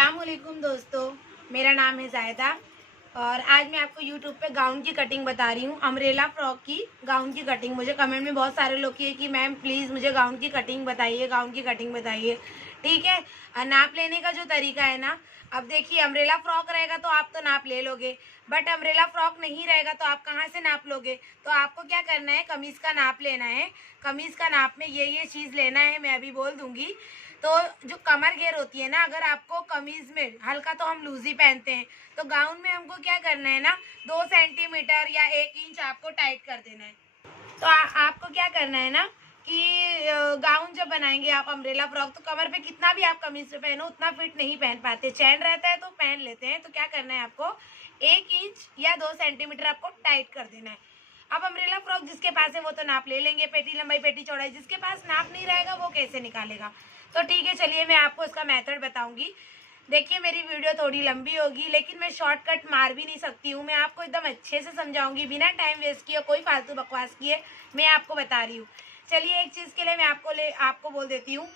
अस्सलामुअलैकुम दोस्तों, मेरा नाम है जायदा और आज मैं आपको यूट्यूब पे गाउन की कटिंग बता रही हूँ। अम्ब्रेला फ्रॉक की गाउन की कटिंग। मुझे कमेंट में बहुत सारे लोग किए कि मैम प्लीज़ मुझे गाउन की कटिंग बताइए, गाउन की कटिंग बताइए। ठीक है, नाप लेने का जो तरीका है ना, अब देखिए अम्ब्रेला फ्रॉक रहेगा तो आप तो नाप ले लोगे, बट अम्ब्रेला फ्रॉक नहीं रहेगा तो आप कहाँ से नाप लोगे। तो आपको क्या करना है, कमीज़ का नाप लेना है। कमीज़ का नाप में ये चीज़ लेना है, मैं अभी बोल दूँगी। तो जो कमर घेर होती है ना, अगर आपको कमीज में हल्का तो हम लूज ही पहनते हैं, तो गाउन में हमको क्या करना है ना, 2 सेंटीमीटर या 1 इंच आपको टाइट कर देना है। तो आपको क्या करना है ना कि गाउन जब बनाएंगे आप अम्ब्रेला फ्रॉक, तो कमर पे कितना भी आप कमीज पे पहनो उतना फिट नहीं पहन पाते। चैन रहता है तो पहन लेते हैं। तो क्या करना है आपको, 1 इंच या 2 सेंटीमीटर आपको टाइट कर देना है। अब अम्ब्रेला फ्रॉक जिसके पास है वो तो नाप ले लेंगे, पेटी लंबाई पेटी चौड़ाई। जिसके पास नाप नहीं रहेगा वो कैसे निकालेगा। तो ठीक है, चलिए मैं आपको इसका मेथड बताऊंगी। देखिए मेरी वीडियो थोड़ी लंबी होगी लेकिन मैं शॉर्टकट मार भी नहीं सकती हूँ। मैं आपको एकदम अच्छे से समझाऊंगी, बिना टाइम वेस्ट किए, कोई फालतू बकवास किए मैं आपको बता रही हूँ। चलिए एक चीज़ के लिए मैं आपको बोल देती हूँ।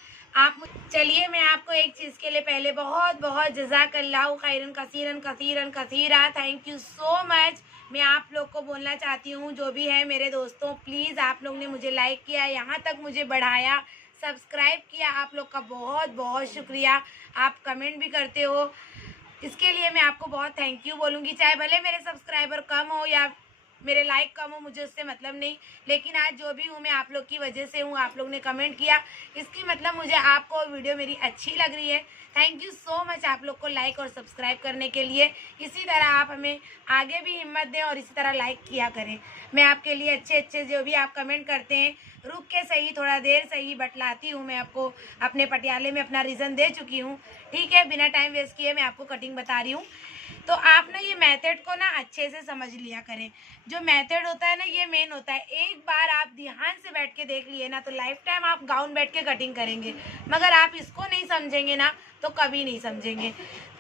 चलिए मैं आपको एक चीज़ के लिए पहले बहुत बहुत जज़ाकल्लाहु खैरन कसीरन कसीरन कसीरा, थैंक यू सो मच मैं आप लोग को बोलना चाहती हूँ। जो भी है मेरे दोस्तों, प्लीज़ आप लोग ने मुझे लाइक किया, यहाँ तक मुझे बढ़ाया, सब्सक्राइब किया, आप लोग का बहुत बहुत शुक्रिया। आप कमेंट भी करते हो, इसके लिए मैं आपको बहुत थैंक यू बोलूँगी। चाहे भले मेरे सब्सक्राइबर कम हो या मेरे लाइक कम हो, मुझे उससे मतलब नहीं, लेकिन आज जो भी हूँ मैं आप लोग की वजह से हूँ। आप लोग ने कमेंट किया, इसकी मतलब मुझे आपको वीडियो मेरी अच्छी लग रही है। थैंक यू सो मच आप लोग को लाइक और सब्सक्राइब करने के लिए। इसी तरह आप हमें आगे भी हिम्मत दें और इसी तरह लाइक किया करें। मैं आपके लिए अच्छे अच्छे जो भी आप कमेंट करते हैं, रुक के सही, थोड़ा देर सही बतलाती हूँ। मैं आपको अपने पटियाले में अपना रीज़न दे चुकी हूँ। ठीक है, बिना टाइम वेस्ट किए मैं आपको कटिंग बता रही हूँ। तो आप ना ये मेथड को ना अच्छे से समझ लिया करें। जो मेथड होता है ना, ये मेन होता है। एक बार आप ध्यान से बैठ के देख लिए ना, तो लाइफ टाइम आप गाउन बैठ के कटिंग करेंगे। मगर आप इसको नहीं समझेंगे ना तो कभी नहीं समझेंगे।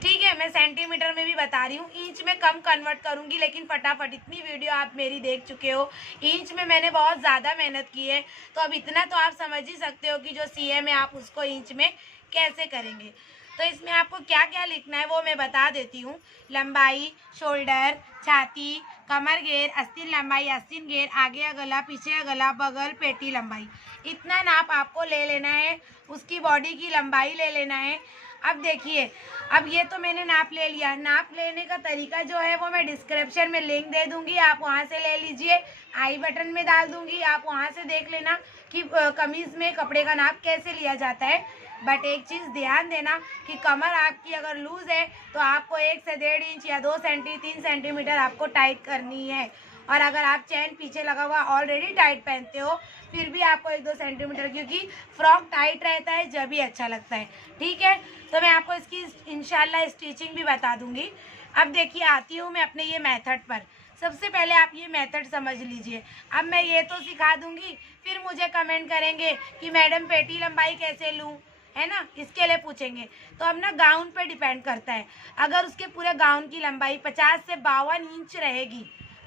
ठीक है, मैं सेंटीमीटर में भी बता रही हूँ, इंच में कम कन्वर्ट करूँगी, लेकिन फटाफट इतनी वीडियो आप मेरी देख चुके हो। इंच में मैंने बहुत ज़्यादा मेहनत की है, तो अब इतना तो आप समझ ही सकते हो कि जो CM है आप उसको इंच में कैसे करेंगे। तो इसमें आपको क्या क्या लिखना है वो मैं बता देती हूँ। लंबाई, शोल्डर, छाती, कमर घेर, आस्तीन लंबाई, आस्तीन घेर, आगे गला, पीछे गला, बगल, पेटी लंबाई, इतना नाप आपको ले लेना है। उसकी बॉडी की लंबाई ले लेना है। अब देखिए, अब ये तो मैंने नाप ले लिया। नाप लेने का तरीका जो है वो मैं डिस्क्रिप्शन में लिंक दे दूंगी, आप वहाँ से ले लीजिए। आई बटन में डाल दूंगी, आप वहाँ से देख लेना कि कमीज़ में कपड़े का नाप कैसे लिया जाता है। बट एक चीज़ ध्यान देना कि कमर आपकी अगर लूज़ है तो आपको 1 से 1.5 इंच या 2 सेंटी 3 सेंटीमीटर आपको टाइट करनी है। और अगर आप चैन पीछे लगा हुआ ऑलरेडी टाइट पहनते हो, फिर भी आपको 1-2 सेंटीमीटर, क्योंकि फ्रॉक टाइट रहता है जब भी अच्छा लगता है। ठीक है, तो मैं आपको इसकी इंशाल्लाह स्टिचिंग भी बता दूंगी। अब देखिए आती हूँ मैं अपने ये मेथड पर। सबसे पहले आप ये मेथड समझ लीजिए। अब मैं ये तो सिखा दूंगी, फिर मुझे कमेंट करेंगे कि मैडम पेटी लंबाई कैसे लूँ, है ना, इसके लिए पूछेंगे। तो अब ना गाउन पे डिपेंड करता है। अगर उसके पूरे गाउन की लंबाई 50 से 52 इंच रहेगी,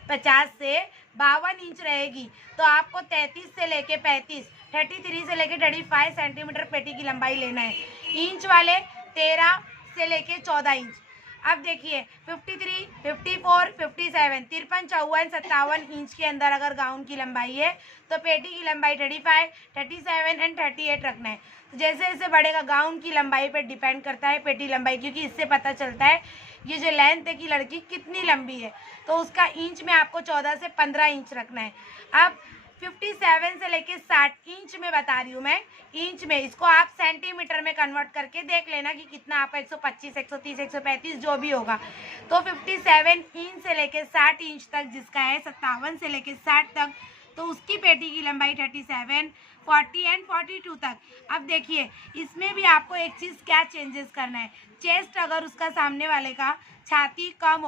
50 से 52 इंच रहेगी, तो आपको 33 से लेके 35, 33 से लेके 35 सेंटीमीटर पेटी की लंबाई लेना है। इंच वाले 13 से लेके 14 इंच। अब देखिए 53, 54, 57, 53, 54, 57 इंच के अंदर अगर गाउन की लंबाई है तो पेटी की लंबाई 35, 37 एंड 38 रखना है। तो जैसे जैसे बढ़ेगा गाउन की लंबाई पर डिपेंड करता है पेटी लंबाई, क्योंकि इससे पता चलता है ये जो लेंथ है कि लड़की कितनी लंबी है। तो उसका इंच में आपको 14 से 15 इंच रखना है। अब 57 से लेके 60 इंच में बता रही हूँ मैं, इंच में। इसको आप सेंटीमीटर में कन्वर्ट करके देख लेना कि कितना आपका 125, 130, 135 जो भी होगा। तो 57 इंच से लेके 60 इंच तक जिसका है, 57 से लेके 60 तक, तो उसकी पेटी की लंबाई 37, 40 एंड 42 तक। अब देखिए इसमें भी आपको एक चीज़ क्या चेंजेस करना है। चेस्ट अगर उसका सामने वाले का छाती कम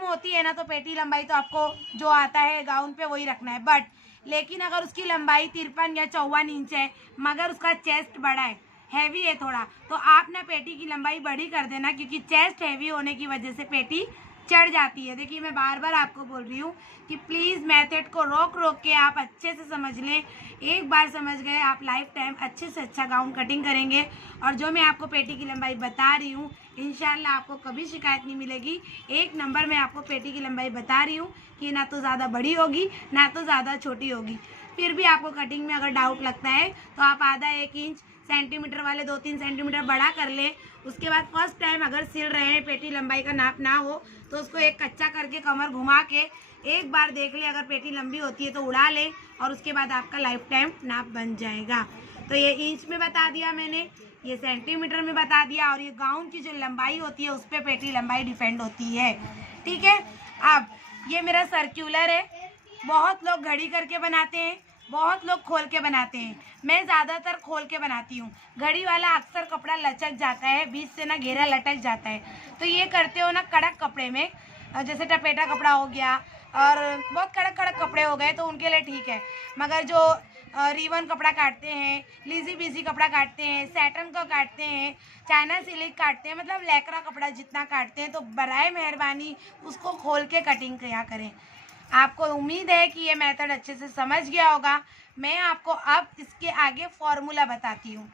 होती है ना, तो पेटी लंबाई तो आपको जो आता है गाउन पे वही रखना है। बट लेकिन अगर उसकी लंबाई 53 या 54 इंच है मगर उसका चेस्ट बड़ा है, हैवी है थोड़ा, तो आप ना पेटी की लंबाई बड़ी कर देना, क्योंकि चेस्ट हैवी होने की वजह से पेटी चढ़ जाती है। देखिए मैं बार बार आपको बोल रही हूँ कि प्लीज़ मेथड को रोक के आप अच्छे से समझ लें। एक बार समझ गए आप लाइफ टाइम अच्छे से अच्छा गाउन कटिंग करेंगे। और जो मैं आपको पेटी की लंबाई बता रही हूँ इंशाल्लाह आपको कभी शिकायत नहीं मिलेगी। एक नंबर में आपको पेटी की लंबाई बता रही हूँ कि ना तो ज़्यादा बड़ी होगी ना तो ज़्यादा छोटी होगी। फिर भी आपको कटिंग में अगर डाउट लगता है तो आप आधा 1 इंच सेंटीमीटर वाले 2-3 सेंटीमीटर बड़ा कर लें। उसके बाद फर्स्ट टाइम अगर सिल रहे हैं पेटी लंबाई का नाप ना हो तो उसको एक कच्चा करके कमर घुमा के एक बार देख ले, अगर पेटी लंबी होती है तो उड़ा ले और उसके बाद आपका लाइफ टाइम नाप बन जाएगा। तो ये इंच में बता दिया मैंने, ये सेंटीमीटर में बता दिया, और ये गाउन की जो लंबाई होती है उस पर पेटी लंबाई डिपेंड होती है। ठीक है। अब ये मेरा सर्क्यूलर है। बहुत लोग घड़ी करके बनाते हैं, बहुत लोग खोल के बनाते हैं। मैं ज़्यादातर खोल के बनाती हूँ। घड़ी वाला अक्सर कपड़ा लचक जाता है, बीच से ना घेरा लटक जाता है। तो ये करते हो ना कड़क कपड़े में, जैसे टपेटा कपड़ा हो गया और बहुत कड़क कड़क कपड़े हो गए तो उनके लिए ठीक है। मगर जो रिवन कपड़ा काटते हैं, लीजी बीजी कपड़ा काटते हैं, सैटन का काटते हैं, चाइना सिल्क काटते हैं, मतलब लैक्रा कपड़ा जितना काटते हैं, तो बराए मेहरबानी उसको खोल के कटिंग किया करें। आपको उम्मीद है कि ये मेथड अच्छे से समझ गया होगा। मैं आपको अब इसके आगे फॉर्मूला बताती हूँ।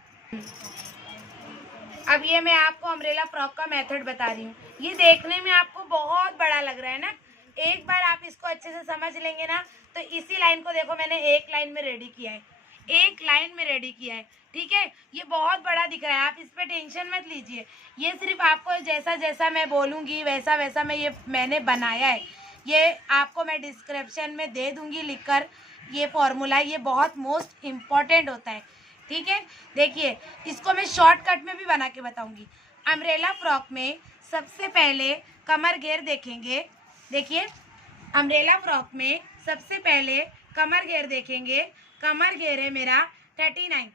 अब ये मैं आपको अम्ब्रेला फ्रॉक का मेथड बता रही हूँ। ये देखने में आपको बहुत बड़ा लग रहा है ना, एक बार आप इसको अच्छे से समझ लेंगे ना तो इसी लाइन को देखो मैंने एक लाइन में रेडी किया है, एक लाइन में रेडी किया है। ठीक है, ये बहुत बड़ा दिख रहा है, आप इस पर टेंशन मत लीजिए। ये सिर्फ आपको जैसा जैसा मैं बोलूँगी वैसा वैसा मैंने बनाया है। ये आपको मैं डिस्क्रिप्शन में दे दूँगी लिखकर ये फॉर्मूला, ये बहुत मोस्ट इम्पॉर्टेंट होता है। ठीक है, देखिए इसको मैं शॉर्टकट में भी बना के बताऊँगी। अम्ब्रेला फ्रॉक में सबसे पहले कमर घेर देखेंगे। देखिए अम्ब्रेला फ्रॉक में सबसे पहले कमर घेर देखेंगे। कमर घेर है मेरा 39।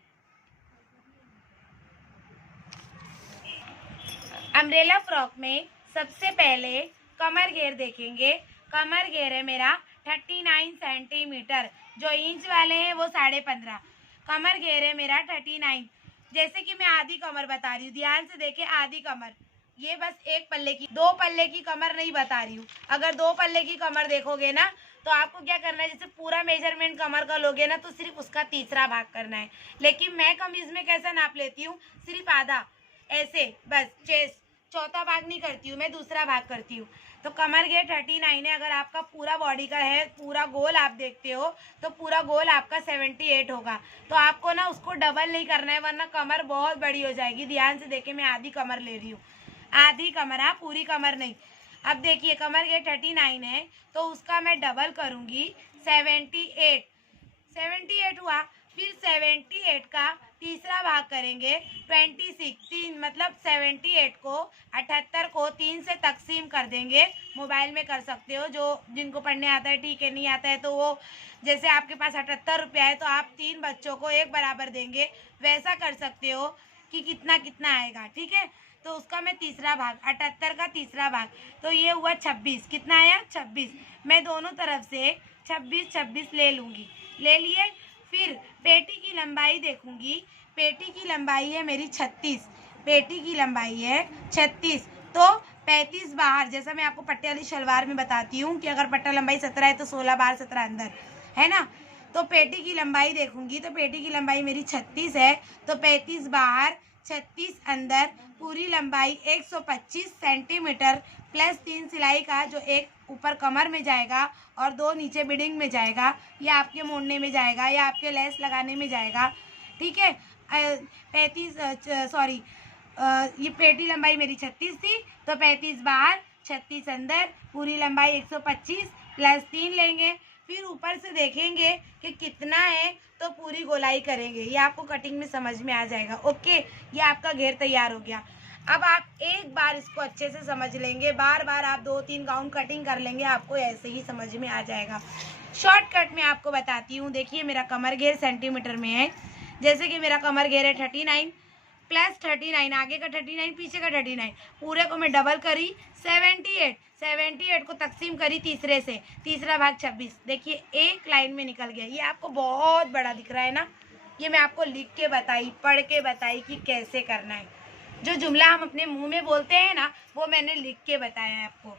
अम्ब्रेला फ्रॉक में सबसे पहले कमर घेर देखेंगे। कमर घेर है मेरा 39 सेंटीमीटर। जो इंच वाले हैं वो 15.5। कमर घेर है मेरा 39। जैसे कि मैं आधी कमर बता रही हूँ, ध्यान से देखें, आधी कमर, ये बस एक पल्ले की, 2 पल्ले की कमर नहीं बता रही हूँ। अगर 2 पल्ले की कमर देखोगे ना तो आपको क्या करना है, जैसे पूरा मेजरमेंट कमर का लोगे ना तो सिर्फ उसका तीसरा भाग करना है। लेकिन मैं कमीज में कैसा नाप लेती हूँ, सिर्फ आधा, ऐसे बस चेस्ट, चौथा भाग नहीं करती हूँ मैं, दूसरा भाग करती हूँ। तो कमर घेर 39 है। अगर आपका पूरा बॉडी का है, पूरा गोल आप देखते हो तो पूरा गोल आपका 78 होगा। तो आपको ना उसको डबल नहीं करना है वरना कमर बहुत बड़ी हो जाएगी। ध्यान से देखें, मैं आधी कमर ले रही हूँ, आधी कमर, हाँ पूरी कमर नहीं। अब देखिए कमर घेर 39 है तो उसका मैं डबल करूँगी 78। 78 हुआ, फिर 78 का तीसरा भाग करेंगे 26। 3 मतलब 78 को 78 को 3 से तकसीम कर देंगे। मोबाइल में कर सकते हो, जो जिनको पढ़ने आता है ठीक है, नहीं आता है तो वो, जैसे आपके पास 78 रुपया है तो आप 3 बच्चों को एक बराबर देंगे, वैसा कर सकते हो कि कितना कितना आएगा। ठीक है, तो उसका मैं तीसरा भाग, 78 का तीसरा भाग, तो ये हुआ 26। कितना आया, 26। मैं दोनों तरफ से 26 ले लूँगी, ले लिए। फिर पेटी की लंबाई देखूंगी। पेटी की लंबाई है मेरी 36। पेटी की लंबाई है 36, तो 35 बाहर, जैसा मैं आपको पट्टे वाली शलवार में बताती हूँ कि अगर पट्टा लंबाई 17 है तो 16 बाहर 17 अंदर, है ना। तो पेटी की लंबाई देखूंगी तो पेटी की लंबाई मेरी 36 है, तो 35 बाहर 36 अंदर, पूरी लंबाई 125 सेंटीमीटर प्लस 3 सिलाई का, जो एक ऊपर कमर में जाएगा और 2 नीचे बिडिंग में जाएगा, या आपके मोड़ने में जाएगा या आपके लेस लगाने में जाएगा। ठीक है, 35 सॉरी, ये पेटी लंबाई मेरी 36 थी तो 35 बाहर 36 अंदर, पूरी लंबाई 125 प्लस 3 लेंगे। फिर ऊपर से देखेंगे कि कितना है तो पूरी गोलाई करेंगे। ये आपको कटिंग में समझ में आ जाएगा। ओके, ये आपका घेर तैयार हो गया। अब आप एक बार इसको अच्छे से समझ लेंगे, बार बार आप 2-3 गाउन कटिंग कर लेंगे, आपको ऐसे ही समझ में आ जाएगा। शॉर्टकट में आपको बताती हूँ। देखिए मेरा कमर घेर सेंटीमीटर में है। जैसे कि मेरा कमर घेर है 39 प्लस 39, आगे का 39 पीछे का 39, पूरे को मैं डबल करी 78 को तकसीम करी तीसरे से, तीसरा भाग 26। देखिए एक लाइन में निकल गया। ये आपको बहुत बड़ा दिख रहा है ना, ये मैं आपको लिख के बताई, पढ़ के बताई कि कैसे करना है। जो जुमला हम अपने मुंह में बोलते हैं ना वो मैंने लिख के बताया है आपको।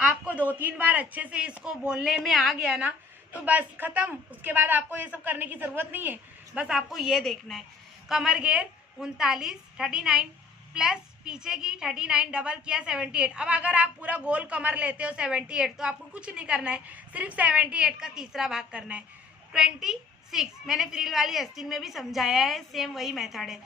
आपको 2-3 बार अच्छे से इसको बोलने में आ गया ना तो बस खत्म। उसके बाद आपको ये सब करने की ज़रूरत नहीं है, बस आपको ये देखना है। कमर घेर 39 39 प्लस पीछे की 39 डबल किया 78। अब अगर आप पूरा गोल कमर लेते हो 78 तो आपको कुछ नहीं करना है, सिर्फ 78 का तीसरा भाग करना है। 26 मैंने फ्रिल वाली आस्तीन में भी समझाया है, सेम वही मेथड है।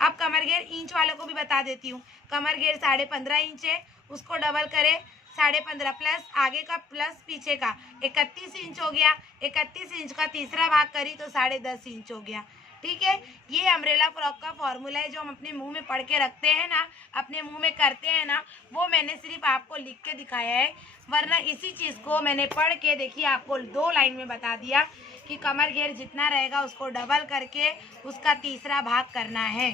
अब कमर घेर इंच वालों को भी बता देती हूँ। कमर घेर 15.5 इंच है, उसको डबल करे 15.5 प्लस आगे का प्लस पीछे का 31 इंच हो गया। 31 इंच का तीसरा भाग करी तो 10.5 इंच हो गया। ठीक है, ये अम्ब्रेला फ्रॉक का फॉर्मूला है जो हम अपने मुंह में पढ़ के रखते हैं ना, अपने मुंह में करते हैं ना, वो मैंने सिर्फ आपको लिख के दिखाया है। वरना इसी चीज़ को मैंने पढ़ के देखिए आपको 2 लाइन में बता दिया कि कमर घेर जितना रहेगा उसको डबल करके उसका तीसरा भाग करना है।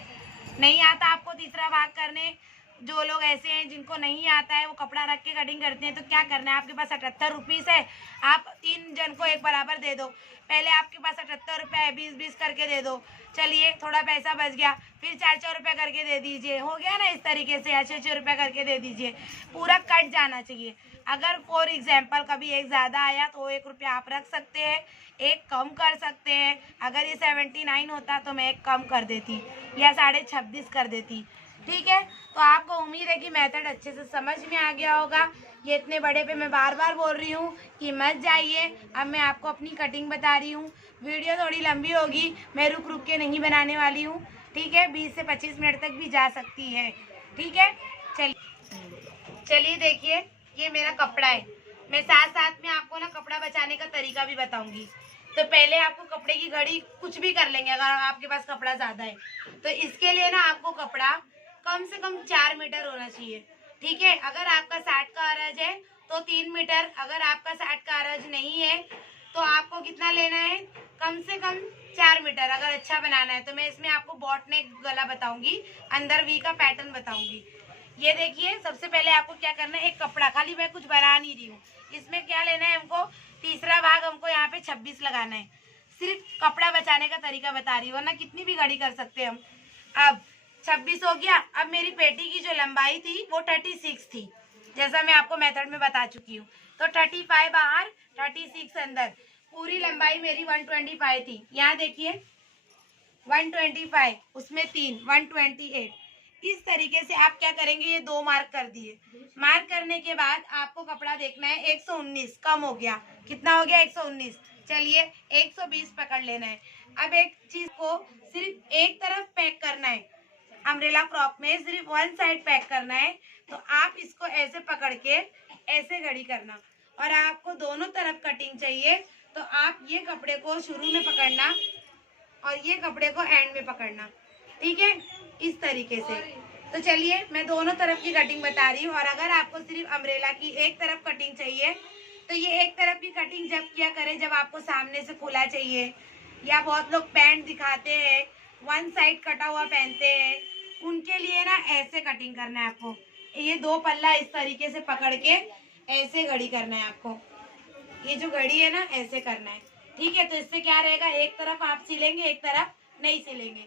नहीं आता आपको तीसरा भाग करने, जो लोग ऐसे हैं जिनको नहीं आता है वो कपड़ा रख के कटिंग करते हैं, तो क्या करना है, आपके पास 78 रुपीज़ है, आप 3 जन को एक बराबर दे दो। पहले आपके पास 78 रुपये है, 20-20 करके दे दो। चलिए थोड़ा पैसा बच गया, फिर 4-4 रुपये करके दे दीजिए, हो गया ना। इस तरीके से 6-6 रुपये करके दे दीजिए, पूरा कट जाना चाहिए। अगर फॉर एग्जाम्पल कभी एक ज़्यादा आया तो 1 रुपया आप रख सकते हैं, एक कम कर सकते हैं। अगर ये 79 होता तो मैं एक कम कर देती या 26.5 कर देती। ठीक है, तो आपको उम्मीद है कि मेथड अच्छे से समझ में आ गया होगा। ये इतने बड़े पे मैं बार बार बोल रही हूँ कि मत जाइए। अब मैं आपको अपनी कटिंग बता रही हूँ, वीडियो थोड़ी लंबी होगी, मैं रुक रुक के नहीं बनाने वाली हूँ। ठीक है, 20 से 25 मिनट तक भी जा सकती है। ठीक है, चलिए देखिए ये मेरा कपड़ा है। मैं साथ साथ में आपको ना कपड़ा बचाने का तरीका भी बताऊंगी। तो पहले आपको कपड़े की घड़ी कुछ भी कर लेंगे अगर आपके पास कपड़ा ज़्यादा है। तो इसके लिए ना आपको कपड़ा कम से कम 4 मीटर होना चाहिए। ठीक है, अगर आपका 60 का अरज है तो 3 मीटर, अगर आपका 60 का अरज नहीं है तो आपको कितना लेना है, कम से कम 4 मीटर अगर अच्छा बनाना है। तो मैं इसमें आपको बॉट नेक गला बताऊंगी, अंदर वी का पैटर्न बताऊंगी। ये देखिए सबसे पहले आपको क्या करना है, एक कपड़ा, खाली मैं कुछ बना नहीं रही हूँ, इसमें क्या लेना है हमको, तीसरा भाग हमको यहाँ पे 26 लगाना है। सिर्फ कपड़ा बचाने का तरीका बता रही हूँ, वरना कितनी भी घड़ी कर सकते हैं हम। अब 26 हो गया। अब मेरी पेटी की जो लंबाई थी वो 36 थी, जैसा मैं आपको मेथड में बता चुकी हूँ। तो 35 बाहर 36 अंदर, पूरी लंबाई मेरी 125 थी। यहाँ देखिए 125, उसमें 3 128। इस तरीके से आप क्या करेंगे, ये 2 मार्क कर दिए। मार्क करने के बाद आपको कपड़ा देखना है 119 कम हो गया, कितना हो गया 119। चलिए 120 पकड़ लेना है। अब एक चीज को सिर्फ एक तरफ पैक करना है, अम्ब्रेला फ्रॉक में सिर्फ वन साइड पैक करना है। तो आप इसको ऐसे पकड़ के ऐसे घड़ी करना, और आपको दोनों तरफ कटिंग चाहिए तो आप ये कपड़े को शुरू में पकड़ना और ये कपड़े को एंड में पकड़ना। ठीक है, इस तरीके से। तो चलिए मैं दोनों तरफ की कटिंग बता रही हूँ। और अगर आपको सिर्फ अम्ब्रेला की एक तरफ कटिंग चाहिए तो ये एक तरफ की कटिंग जब किया करें जब आपको सामने से खुला चाहिए, या बहुत लोग पैंट दिखाते हैं वन साइड कटा हुआ पहनते हैं, उनके लिए ना ऐसे कटिंग करना है आपको। ये 2 पल्ला इस तरीके से पकड़ के ऐसे घड़ी करना है आपको, ये जो घड़ी है ना ऐसे करना है। ठीक है, तो इससे क्या रहेगा, एक तरफ आप सिलेंगे एक तरफ नहीं सिलेंगे।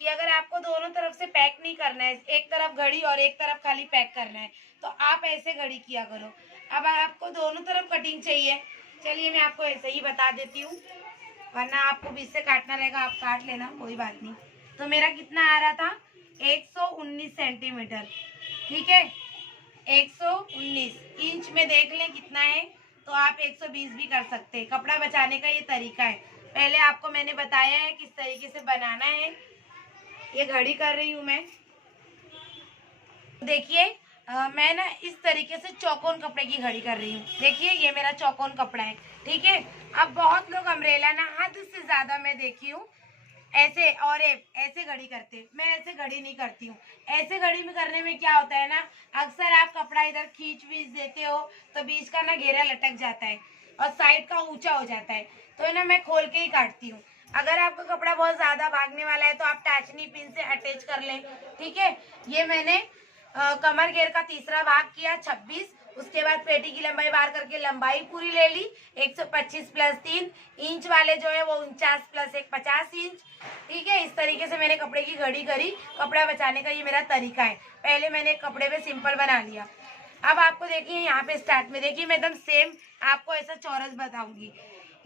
कि अगर आपको दोनों तरफ से पैक नहीं करना है, एक तरफ घड़ी और एक तरफ खाली पैक करना है, तो आप ऐसे घड़ी किया करो। अब आपको दोनों तरफ कटिंग चाहिए, चलिए मैं आपको ऐसे ही बता देती हूँ, वरना आपको बीच से काटना रहेगा, आप काट लेना कोई बात नहीं। तो मेरा कितना आ रहा था 119 सेंटीमीटर। ठीक है, 119 इंच में देख लें कितना है, तो आप 120 भी कर सकते हैं। कपड़ा बचाने का ये तरीका है, पहले आपको मैंने बताया है किस तरीके से बनाना है। ये घड़ी कर रही हूँ मैं, देखिए मैं ना इस तरीके से चौकोन कपड़े की घड़ी कर रही हूँ। देखिए ये मेरा चौकोन कपड़ा है। ठीक है, अब बहुत लोग अम्ब्रेला ना हद से ज्यादा मैं देखी हूँ ऐसे और ऐसे घड़ी करते, मैं ऐसे घड़ी नहीं करती हूँ। ऐसे घड़ी में करने में क्या होता है ना, अक्सर आप कपड़ा इधर खींच वींच देते हो तो बीच का ना घेरा लटक जाता है और साइड का ऊंचा हो जाता है, तो ना मैं खोल के ही काटती हूँ। अगर आपका कपड़ा बहुत ज्यादा भागने वाला है तो आप टाचनी पिन से अटैच कर लें। ठीक है, ये मैंने कमर घेर का तीसरा भाग किया 26, उसके बाद पेटी की लंबाई बाहर करके लंबाई पूरी ले ली 125 प्लस 3 इंच वाले जो है वो 49 प्लस 1 50 इंच। ठीक है, इस तरीके से मैंने कपड़े की घड़ी करी। कपड़ा बचाने का ये मेरा तरीका है। पहले मैंने एक कपड़े पे सिंपल बना लिया। अब आपको देखिए यहाँ पे स्टार्ट में देखिए मैं एकदम सेम आपको ऐसा चौरस बताऊंगी।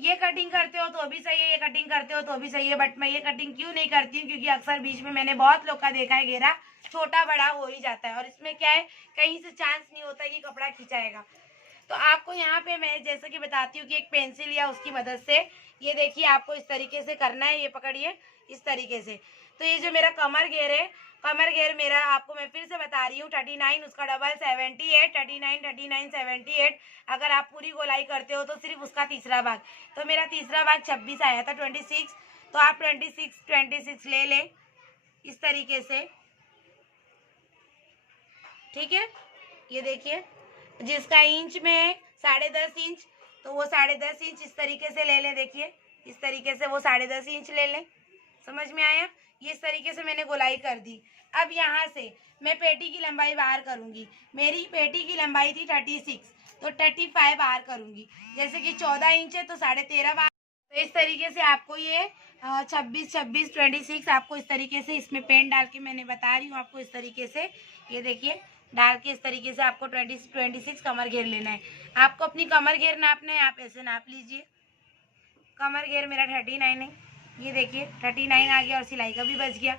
ये कटिंग करते हो तो भी सही है, ये कटिंग करते हो तो भी सही है, बट मैं ये कटिंग क्यों नहीं करती हूँ, क्योंकि अक्सर बीच में मैंने बहुत लोग का देखा है घेरा छोटा बड़ा हो ही जाता है और इसमें क्या है कहीं से चांस नहीं होता कि कपड़ा खिंचाएगा। तो आपको यहाँ पे मैं जैसे कि बताती हूँ कि एक पेंसिल या उसकी मदद से ये देखिए आपको इस तरीके से करना है। ये पकड़िए इस तरीके से। तो ये जो मेरा कमर घेर है, कमर घेर मेरा आपको मैं फिर से बता रही हूँ 39, उसका डबल 78, 39 78। अगर आप पूरी गोलाई करते हो तो सिर्फ उसका तीसरा भाग, तो मेरा तीसरा भाग 26 आया था 26। तो आप 26 ले लें इस तरीके से। ठीक है, ये देखिए जिसका इंच में 10.5 इंच तो वो 10.5 इंच इस तरीके से ले लें। देखिए इस तरीके से वो 10.5 इंच ले लें। समझ में आया? ये इस तरीके से मैंने गोलाई कर दी। अब यहाँ से मैं पेटी की लंबाई बाहर करूँगी। मेरी पेटी की लंबाई थी 36, तो 35 बाहर करूँगी। जैसे कि 14 इंच है तो 13.5 बाहर। तो इस तरीके से आपको ये 26 आपको इस तरीके से इसमें पेन डाल के मैंने बता रही हूँ आपको इस तरीके से। ये देखिए डाल के इस तरीके से आपको 26 कमर घेर लेना है। आपको अपनी कमर घेर नापना है, आप ऐसे नाप लीजिए। कमर घेर मेरा 39 है। ये देखिए 39 आ गया और सिलाई का भी बच गया।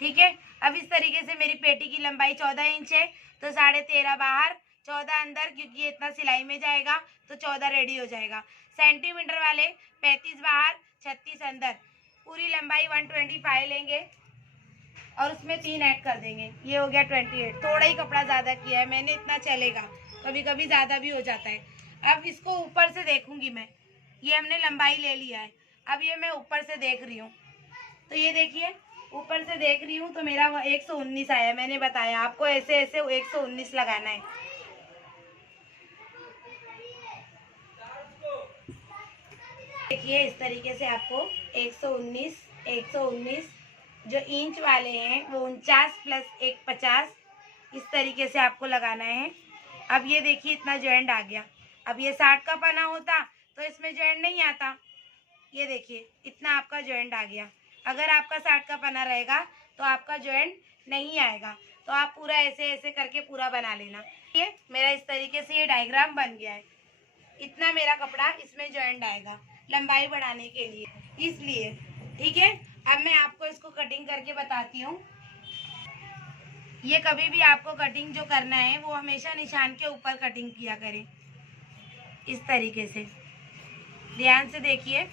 ठीक है, अब इस तरीके से मेरी पेटी की लंबाई 14 इंच है तो 13.5 बाहर 14 अंदर, क्योंकि ये इतना सिलाई में जाएगा तो 14 रेडी हो जाएगा। सेंटीमीटर वाले 35 बाहर 36 अंदर, पूरी लंबाई 125 लेंगे और उसमें 3 ऐड कर देंगे। ये हो गया 28। थोड़ा ही कपड़ा ज़्यादा किया है मैंने, इतना चलेगा, कभी कभी ज़्यादा भी हो जाता है। अब इसको ऊपर से देखूंगी मैं। ये हमने लंबाई ले लिया है, अब ये मैं ऊपर से देख रही हूँ। तो ये देखिए ऊपर से देख रही हूँ तो मेरा 119 आया। मैंने बताया आपको ऐसे ऐसे 119 लगाना है। देखिए इस तरीके से आपको 119 जो इंच वाले हैं वो 49 प्लस 1 50 इस तरीके से आपको लगाना है। अब ये देखिए इतना जॉइंट आ गया। अब ये 60 का पना होता तो इसमें जॉइंट नहीं आता। ये देखिए इतना आपका जॉइंट आ गया। अगर आपका 60 का पना रहेगा तो आपका जॉइंट नहीं आएगा। तो आप पूरा ऐसे ऐसे करके पूरा बना लेना। ये मेरा इस तरीके से ये डायग्राम बन गया है। इतना मेरा कपड़ा इसमें जॉइंट आएगा लंबाई बढ़ाने के लिए, इसलिए। ठीक है, अब मैं आपको इसको कटिंग करके बताती हूँ। ये कभी भी आपको कटिंग जो करना है वो हमेशा निशान के ऊपर कटिंग किया करें, इस तरीके से। ध्यान से देखिए,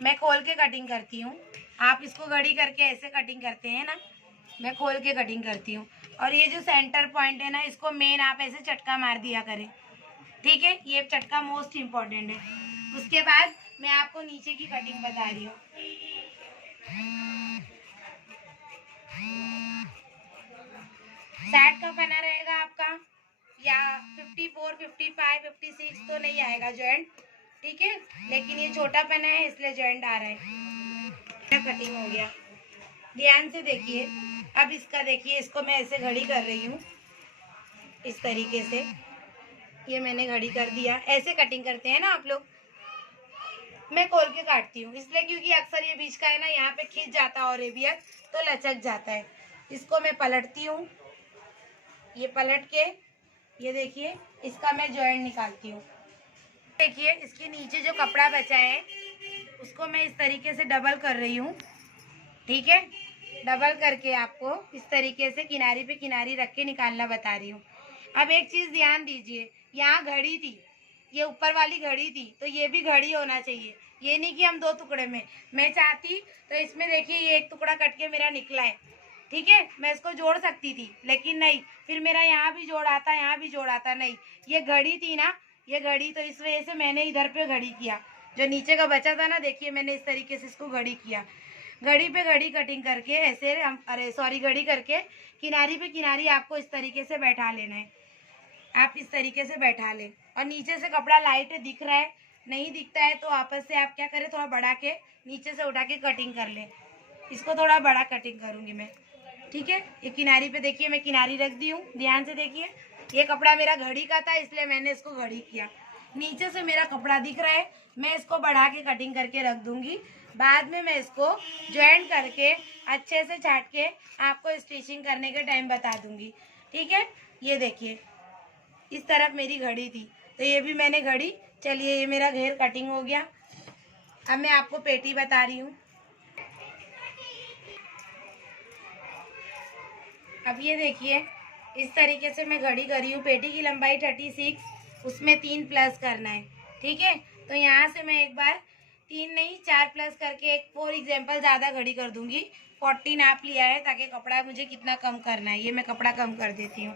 मैं खोल के कटिंग करती हूँ। आप इसको घड़ी करके ऐसे कटिंग करते हैं ना, मैं खोल के कटिंग करती हूँ। और ये जो सेंटर पॉइंट है ना, इसको मेन आप ऐसे चटका मार दिया करें। ठीक है, ये चटका मोस्ट इम्पॉर्टेंट है। उसके बाद मैं आपको नीचे की कटिंग बता रही हूँ। 60 का पना रहेगा आपका या 54, 55, 56 तो नहीं आएगा जॉइंट। ठीक है, लेकिन ये छोटा पना है इसलिए जॉइंट आ रहा है। कटिंग हो गया, ध्यान से देखिए। अब इसका देखिए, इसको मैं ऐसे घड़ी कर रही हूँ इस तरीके से। ये मैंने घड़ी कर दिया। ऐसे कटिंग करते हैं ना आप लोग। मैं खोल के काटती हूँ इसलिए क्योंकि अक्सर ये बीच का है ना यहाँ पे खींच जाता है और रेबियत तो लचक जाता है। इसको मैं पलटती हूँ, ये पलट के ये देखिए इसका मैं जॉइंट निकालती हूँ। देखिए इसके नीचे जो कपड़ा बचा है उसको मैं इस तरीके से डबल कर रही हूँ। ठीक है, डबल करके आपको इस तरीके से किनारी पे किनारी रख के निकालना बता रही हूँ। अब एक चीज़ ध्यान दीजिए, यहाँ घड़ी थी, ये ऊपर वाली घड़ी थी तो ये भी घड़ी होना चाहिए। ये नहीं कि हम दो टुकड़े में, मैं चाहती तो इसमें देखिए ये एक टुकड़ा कट के मेरा निकला है। ठीक है, मैं इसको जोड़ सकती थी लेकिन नहीं, फिर मेरा यहाँ भी जोड़ आता यहाँ भी जोड़ आता, नहीं ये घड़ी थी ना, ये घड़ी, तो इस वजह से मैंने इधर पे घड़ी किया। जो नीचे का बचा था ना, देखिए मैंने इस तरीके से इसको घड़ी किया। घड़ी पे घड़ी कटिंग करके ऐसे घड़ी करके किनारी पे किनारी आपको इस तरीके से बैठा लेना है। आप इस तरीके से बैठा लें और नीचे से कपड़ा लाइट दिख रहा है, नहीं दिखता है तो आपस से आप क्या करें, थोड़ा बढ़ा के नीचे से उठा के कटिंग कर लें। इसको थोड़ा बड़ा कटिंग करूँगी मैं। ठीक है, ये किनारी पे देखिए, मैं किनारी रख दी हूँ, ध्यान से देखिए। ये कपड़ा मेरा घड़ी का था, इसलिए मैंने इसको घड़ी किया। नीचे से मेरा कपड़ा दिख रहा है, मैं इसको बढ़ा के कटिंग करके रख दूंगी। बाद में मैं इसको ज्वाइन करके अच्छे से छाट के आपको स्टिचिंग करने के टाइम बता दूंगी। ठीक है, ये देखिए इस तरफ मेरी घड़ी थी, तो ये भी मैंने घड़ी। चलिए, ये मेरा घेर कटिंग हो गया। अब मैं आपको पेटी बता रही हूँ। अब ये देखिए, इस तरीके से मैं घड़ी करी हूँ। पेटी की लंबाई 36, उसमें 3 प्लस करना है। ठीक है, तो यहाँ से मैं एक बार 3 नहीं 4 प्लस करके एक फॉर एग्जाम्पल ज़्यादा घड़ी कर दूंगी। 40 नाप लिया है, ताकि कपड़ा मुझे कितना कम करना है, ये मैं कपड़ा कम कर देती हूँ।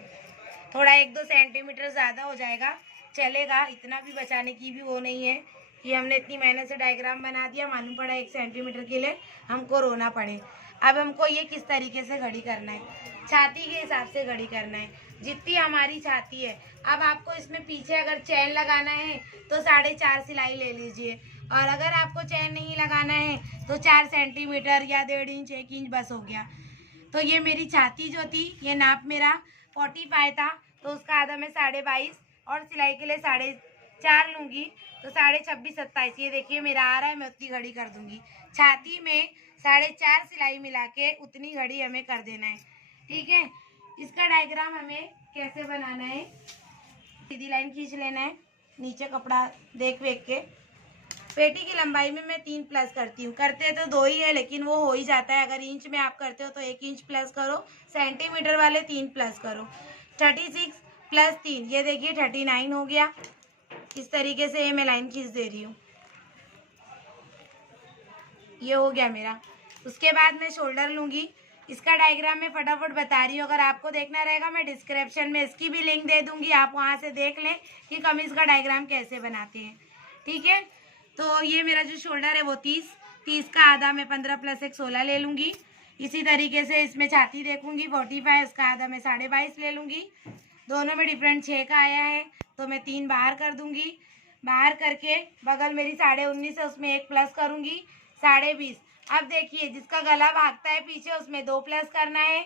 थोड़ा 1-2 सेंटीमीटर ज़्यादा हो जाएगा, चलेगा। इतना भी बचाने की भी वो नहीं है कि हमने इतनी मेहनत से डायग्राम बना दिया, मालूम पड़ा 1 सेंटीमीटर के लिए हमको रोना पड़े। अब हमको ये किस तरीके से घड़ी करना है, छाती के हिसाब से घड़ी करना है, जितनी हमारी छाती है। अब आपको इसमें पीछे अगर चैन लगाना है तो 4.5 सिलाई ले लीजिए, और अगर आपको चैन नहीं लगाना है तो 4 सेंटीमीटर या 1.5 इंच 1 इंच बस हो गया। तो ये मेरी छाती जो थी, ये नाप मेरा 45 था, तो उसका आधा मैं 22.5 और सिलाई के लिए 4.5 लूँगी, तो 26.5 27। ये देखिए मेरा आ रहा है, मैं उतनी घड़ी कर दूँगी। छाती में 4.5 सिलाई मिला के उतनी घड़ी हमें कर देना है। ठीक है, इसका डायग्राम हमें कैसे बनाना है, सीधी लाइन खींच लेना है, नीचे कपड़ा देख के। पेटी की लंबाई में मैं 3 प्लस करती हूँ, करते तो 2 ही है, लेकिन वो हो ही जाता है। अगर इंच में आप करते हो तो 1 इंच प्लस करो, सेंटीमीटर वाले 3 प्लस करो। 36 प्लस 3, ये देखिए 39 हो गया। इस तरीके से ये मैं लाइन खींच दे रही हूँ, ये हो गया मेरा। उसके बाद मैं शोल्डर लूँगी। इसका डायग्राम मैं फटाफट बता रही हूँ, अगर आपको देखना रहेगा मैं डिस्क्रिप्शन में इसकी भी लिंक दे दूँगी, आप वहाँ से देख लें कि कमीज़ का डायग्राम कैसे बनाते हैं। ठीक है, तो ये मेरा जो शोल्डर है वो 30 का आधा मैं 15 प्लस 1 16 ले लूँगी। इसी तरीके से इसमें छाती देखूँगी 45, उसका आधा मैं 22.5 ले लूँगी। दोनों में डिफरेंट 6 का आया है, तो मैं 3 बाहर कर दूँगी। बाहर करके बगल मेरी 19.5 है, उसमें 1 प्लस करूँगी, 20.5। अब देखिए, जिसका गला भागता है पीछे उसमें 2 प्लस करना है,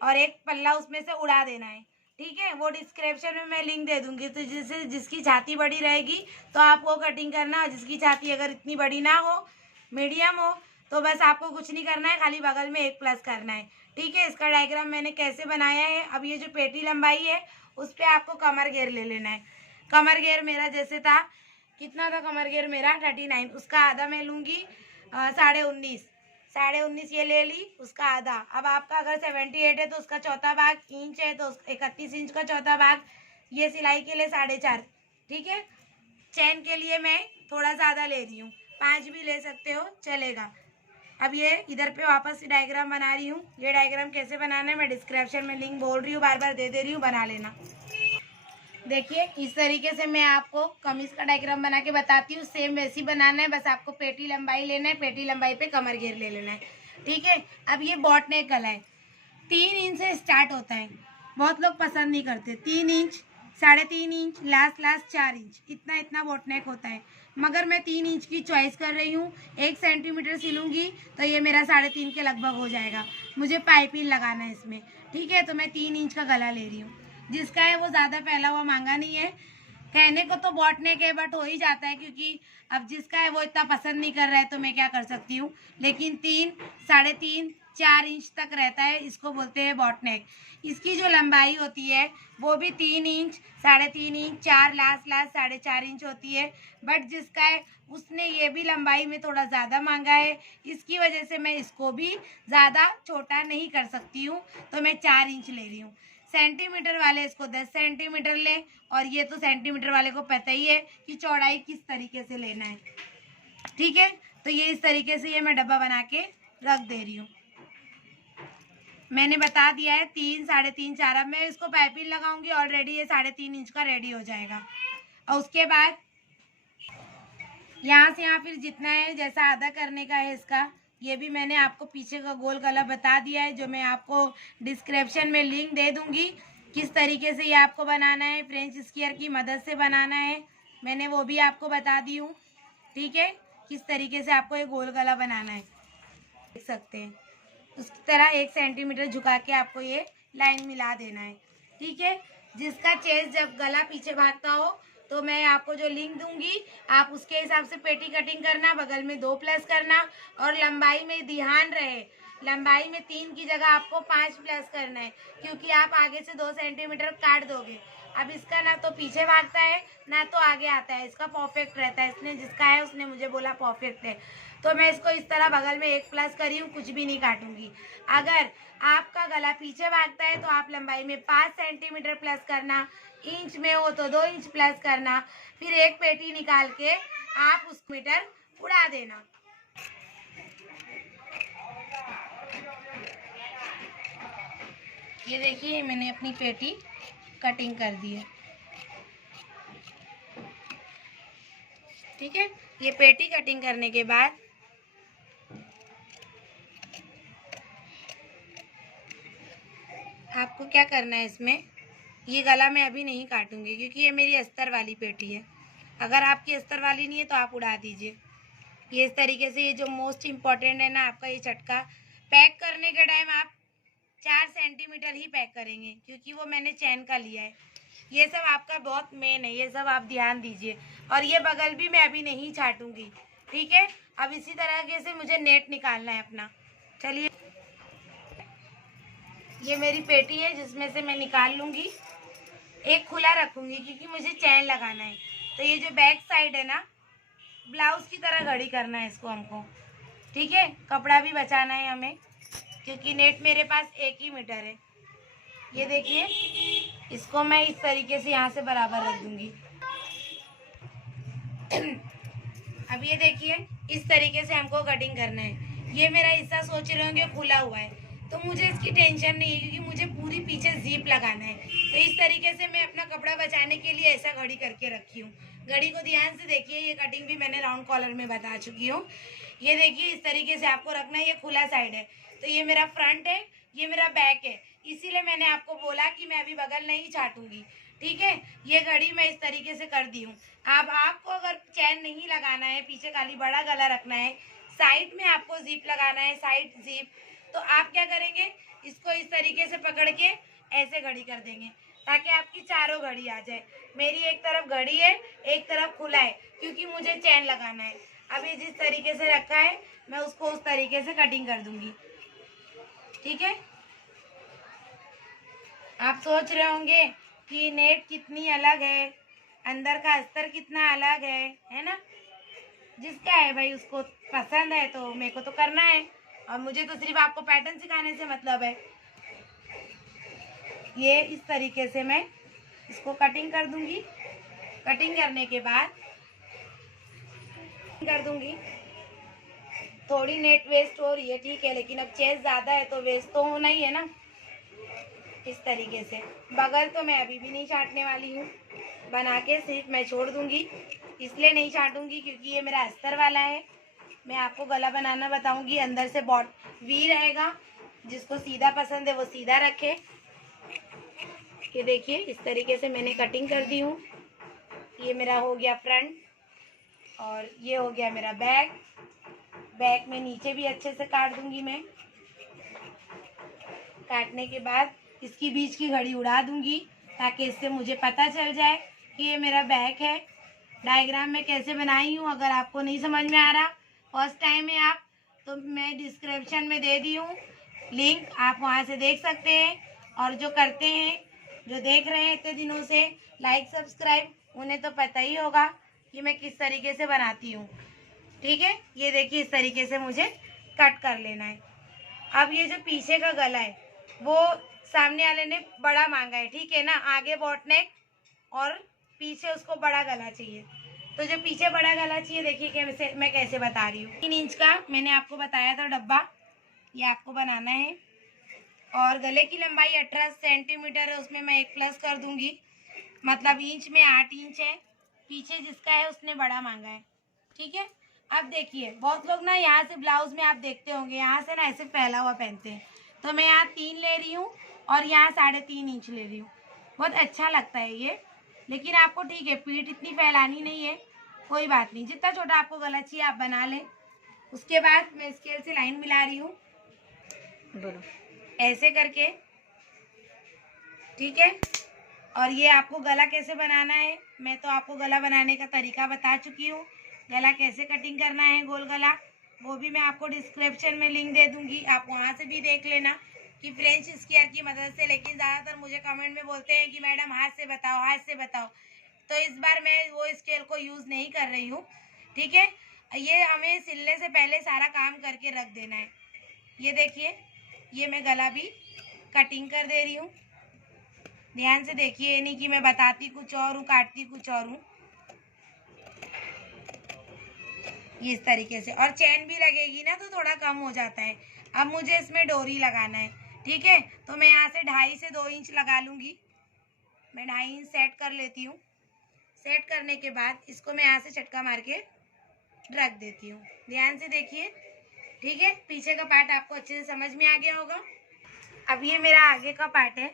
और एक पल्ला उसमें से उड़ा देना है। ठीक है, वो डिस्क्रिप्शन में मैं लिंक दे दूंगी, तो जिसकी छाती बड़ी रहेगी तो आप वो कटिंग करना, और जिसकी छाती अगर इतनी बड़ी ना हो, मीडियम हो, तो बस आपको कुछ नहीं करना है, खाली बगल में 1 प्लस करना है। ठीक है, इसका डायग्राम मैंने कैसे बनाया है। अब ये जो पेटी लंबाई है उस पर आपको कमर घेर ले लेना है। कमर घेर मेरा जैसे था, कितना था कमर घेर मेरा 39, उसका आधा मैं लूँगी 19.5। 19.5 ये ले ली, उसका आधा। अब आपका अगर 78 है तो उसका चौथा भाग, इंच है तो 31 इंच का चौथा भाग। ये सिलाई के लिए 4.5। ठीक है, चैन के लिए मैं थोड़ा ज़्यादा ले रही हूँ, 5 भी ले सकते हो, चलेगा। अब ये इधर पे वापस डायग्राम बना रही हूँ। ये डायग्राम कैसे बनाना है मैं डिस्क्रिप्शन में लिंक बोल रही हूँ, बार बार दे रही हूँ, बना लेना। देखिए, इस तरीके से मैं आपको कमीज का डायग्राम बना के बताती हूँ। सेम वैसी बनाना है, बस आपको पेटी लंबाई लेना है, पेटी लंबाई पे कमर घेर ले लेना है। ठीक है, अब ये बॉट नेक गला है, 3 इंच से स्टार्ट होता है। बहुत लोग पसंद नहीं करते, 3 इंच, 3.5 इंच, लास्ट 4 इंच, इतना बॉट नेक होता है। मगर मैं 3 इंच की चॉइस कर रही हूँ। 1 सेंटीमीटर सिलूंगी तो ये मेरा 3.5 के लगभग हो जाएगा। मुझे पाइपिंग लगाना है इसमें। ठीक है, तो मैं 3 इंच का गला ले रही हूँ। जिसका है वो ज़्यादा फैला हुआ मांगा नहीं है, कहने को तो बॉटने के बट हो ही जाता है, क्योंकि अब जिसका है वो इतना पसंद नहीं कर रहा है तो मैं क्या कर सकती हूँ। लेकिन 3, 3.5, 4 इंच तक रहता है, इसको बोलते हैं बॉटनेक। इसकी जो लंबाई होती है वो भी 3 इंच, 3.5 इंच, 4 लास्ट 4.5 इंच होती है। बट जिसका है उसने ये भी लंबाई में थोड़ा ज़्यादा मांगा है, इसकी वजह से मैं इसको भी ज़्यादा छोटा नहीं कर सकती हूँ, तो मैं 4 इंच ले रही हूँ। सेंटीमीटर वाले इसको 10 सेंटीमीटर लें, और ये तो सेंटीमीटर वाले को पता ही है कि चौड़ाई किस तरीके से लेना है। ठीक है, तो ये इस तरीके से ये मैं डब्बा बना के रख दे रही हूँ। मैंने बता दिया है 3, 3.5, 4। अब मैं इसको पाइपिंग लगाऊंगी, ऑलरेडी ये 3.5 इंच का रेडी हो जाएगा। और उसके बाद यहाँ से यहाँ फिर जितना है, जैसा आधा करने का है इसका, ये भी मैंने आपको पीछे का गोल गला बता दिया है, जो मैं आपको डिस्क्रिप्शन में लिंक दे दूंगी। किस तरीके से ये आपको बनाना है, फ्रेंच स्क्वायर की मदद से बनाना है, मैंने वो भी आपको बता दी हूँ। ठीक है, किस तरीके से आपको ये गोल गला बनाना है, देख सकते हैं। उसकी तरह 1 सेंटीमीटर झुका के आपको ये लाइन मिला देना है, ठीक है। जिसका चेस्ट जब गला पीछे भागता हो तो मैं आपको जो लिंक दूंगी आप उसके हिसाब से पेटी कटिंग करना, बगल में 2 प्लस करना और लंबाई में ध्यान रहे, लंबाई में 3 की जगह आपको 5 प्लस करना है, क्योंकि आप आगे से 2 सेंटीमीटर काट दोगे। अब इसका ना तो पीछे भागता है ना तो आगे आता है, इसका परफेक्ट रहता है। इसने जिसका है उसने मुझे बोला परफेक्ट है, तो मैं इसको इस तरह बगल में 1 प्लस करी हूँ, कुछ भी नहीं काटूंगी। अगर आपका गला पीछे भागता है तो आप लंबाई में 5 सेंटीमीटर प्लस करना, इंच में हो तो 2 इंच प्लस करना, फिर एक पेटी निकाल के आप उस मीटर उड़ा देना। ये देखिए मैंने अपनी पेटी कटिंग कर दी है, ठीक है। ये पेटी कटिंग करने के बाद आपको क्या करना है, इसमें ये गला मैं अभी नहीं काटूंगी क्योंकि ये मेरी अस्तर वाली पेटी है। अगर आपकी अस्तर वाली नहीं है तो आप उड़ा दीजिए। ये इस तरीके से, ये जो मोस्ट इम्पॉर्टेंट है ना आपका ये चटका, पैक करने के टाइम आप 4 सेंटीमीटर ही पैक करेंगे क्योंकि वो मैंने चैन का लिया है। ये सब आपका बहुत मेन है, ये सब आप ध्यान दीजिए। और ये बगल भी मैं अभी नहीं छाटूंगी, ठीक है। अब इसी तरह से मुझे नेट निकालना है अपना। चलिए, ये मेरी पेटी है जिसमें से मैं निकाल लूँगी, एक खुला रखूँगी क्योंकि मुझे चैन लगाना है। तो ये जो बैक साइड है ना, ब्लाउज़ की तरह घड़ी करना है इसको हमको, ठीक है। कपड़ा भी बचाना है हमें क्योंकि नेट मेरे पास 1 ही मीटर है। ये देखिए, इसको मैं इस तरीके से यहाँ से बराबर रख दूँगी। अब ये देखिए, इस तरीके से हमको कटिंग करना है। ये मेरा हिस्सा सोच रहे होंगे खुला हुआ है, तो मुझे इसकी टेंशन नहीं है क्योंकि मुझे पूरी पीछे जीप लगाना है। तो इस तरीके से मैं अपना कपड़ा बचाने के लिए ऐसा घड़ी करके रखी हूँ। घड़ी को ध्यान से देखिए, ये कटिंग भी मैंने राउंड कॉलर में बता चुकी हूँ। ये देखिए, इस तरीके से आपको रखना है। ये खुला साइड है, तो ये मेरा फ्रंट है, ये मेरा बैक है, इसीलिए मैंने आपको बोला कि मैं अभी बगल नहीं छाटूंगी, ठीक है। ये घड़ी मैं इस तरीके से कर दी हूँ। अब आपको अगर चैन नहीं लगाना है, पीछे खाली बड़ा गला रखना है, साइड में आपको जीप लगाना है, साइड जीप, तो आप क्या करेंगे, इसको इस तरीके से पकड़ के ऐसे घड़ी कर देंगे ताकि आपकी चारों घड़ी आ जाए। मेरी एक तरफ घड़ी है, एक तरफ खुला है क्योंकि मुझे चैन लगाना है। अब ये जिस तरीके से रखा है मैं उसको उस तरीके से कटिंग कर दूंगी, ठीक है। आप सोच रहे होंगे कि नेट कितनी अलग है, अंदर का अस्तर कितना अलग है ना। जिसका है भाई उसको पसंद है, तो मेरे को तो करना है और मुझे तो सिर्फ आपको पैटर्न सिखाने से मतलब है। ये इस तरीके से मैं इसको कटिंग कर दूंगी। कटिंग करने के बाद कर दूंगी, थोड़ी नेट वेस्ट हो रही है, ठीक है, लेकिन अब चेस्ट ज़्यादा है तो वेस्ट तो होना ही है ना। इस तरीके से बगल तो मैं अभी भी नहीं छाटने वाली हूँ, बना के सिर्फ मैं छोड़ दूंगी। इसलिए नहीं छाटूंगी क्योंकि ये मेरा अस्तर वाला है। मैं आपको गला बनाना बताऊंगी, अंदर से बॉट वी रहेगा, जिसको सीधा पसंद है वो सीधा रखे। ये देखिए, इस तरीके से मैंने कटिंग कर दी हूँ। ये मेरा हो गया फ्रंट और ये हो गया मेरा बैक। बैक में नीचे भी अच्छे से काट दूंगी मैं। काटने के बाद इसकी बीच की घड़ी उड़ा दूंगी ताकि इससे मुझे पता चल जाए कि ये मेरा बैक है। डायग्राम में कैसे बनाई हूँ, अगर आपको नहीं समझ में आ रहा, फर्स्ट टाइम है आप, तो मैं डिस्क्रिप्शन में दे दी हूँ लिंक, आप वहाँ से देख सकते हैं। और जो करते हैं, जो देख रहे हैं इतने दिनों से लाइक सब्सक्राइब, उन्हें तो पता ही होगा कि मैं किस तरीके से बनाती हूँ, ठीक है। ये देखिए, इस तरीके से मुझे कट कर लेना है। अब ये जो पीछे का गला है वो सामने वाले ने बड़ा मांगा है, ठीक है ना, आगे बॉट नेक और पीछे उसको बड़ा गला चाहिए। तो जो पीछे बड़ा गला चाहिए, देखिए कैसे मैं कैसे बता रही हूँ। 3 इंच का मैंने आपको बताया था डब्बा, ये आपको बनाना है। और गले की लंबाई 18 सेंटीमीटर है, उसमें मैं 1 प्लस कर दूंगी, मतलब इंच में 8 इंच है। पीछे जिसका है उसने बड़ा मांगा है, ठीक है। अब देखिए, बहुत लोग ना यहाँ से ब्लाउज में आप देखते होंगे यहाँ से ना ऐसे फैला हुआ पहनते हैं, तो मैं यहाँ 3 ले रही हूँ और यहाँ 3.5 इंच ले रही हूँ। बहुत अच्छा लगता है ये, लेकिन आपको ठीक है पीठ इतनी फैलानी नहीं है, कोई बात नहीं, जितना छोटा आपको गला चाहिए आप बना लें। उसके बाद मैं स्केल से लाइन मिला रही हूँ। बोलो। ऐसे करके, ठीक है। और ये आपको गला कैसे बनाना है, मैं तो आपको गला बनाने का तरीका बता चुकी हूँ। गला कैसे कटिंग करना है गोल गला, वो भी मैं आपको डिस्क्रिप्शन में लिंक दे दूँगी, आप वहाँ से भी देख लेना कि फ्रेंच स्केयर की मदद से। लेकिन ज़्यादातर मुझे कमेंट में बोलते हैं कि मैडम हाथ से बताओ, हाथ से बताओ, तो इस बार मैं वो स्केल को यूज़ नहीं कर रही हूँ, ठीक है। ये हमें सिलने से पहले सारा काम करके रख देना है। ये देखिए, ये मैं गला भी कटिंग कर दे रही हूँ। ध्यान से देखिए, ये नहीं कि मैं बताती कुछ और हूँ, काटती कुछ और हूँ। ये इस तरीके से, और चैन भी लगेगी ना तो थोड़ा कम हो जाता है। अब मुझे इसमें डोरी लगाना है, ठीक है। तो मैं यहाँ से 2.5 से 2 इंच लगा लूँगी। मैं 2.5 इंच सेट कर लेती हूँ। सेट करने के बाद इसको मैं यहाँ से चटका मार के रख देती हूँ। ध्यान से देखिए, ठीक है। पीछे का पार्ट आपको अच्छे से समझ में आ गया होगा। अब ये मेरा आगे का पार्ट है,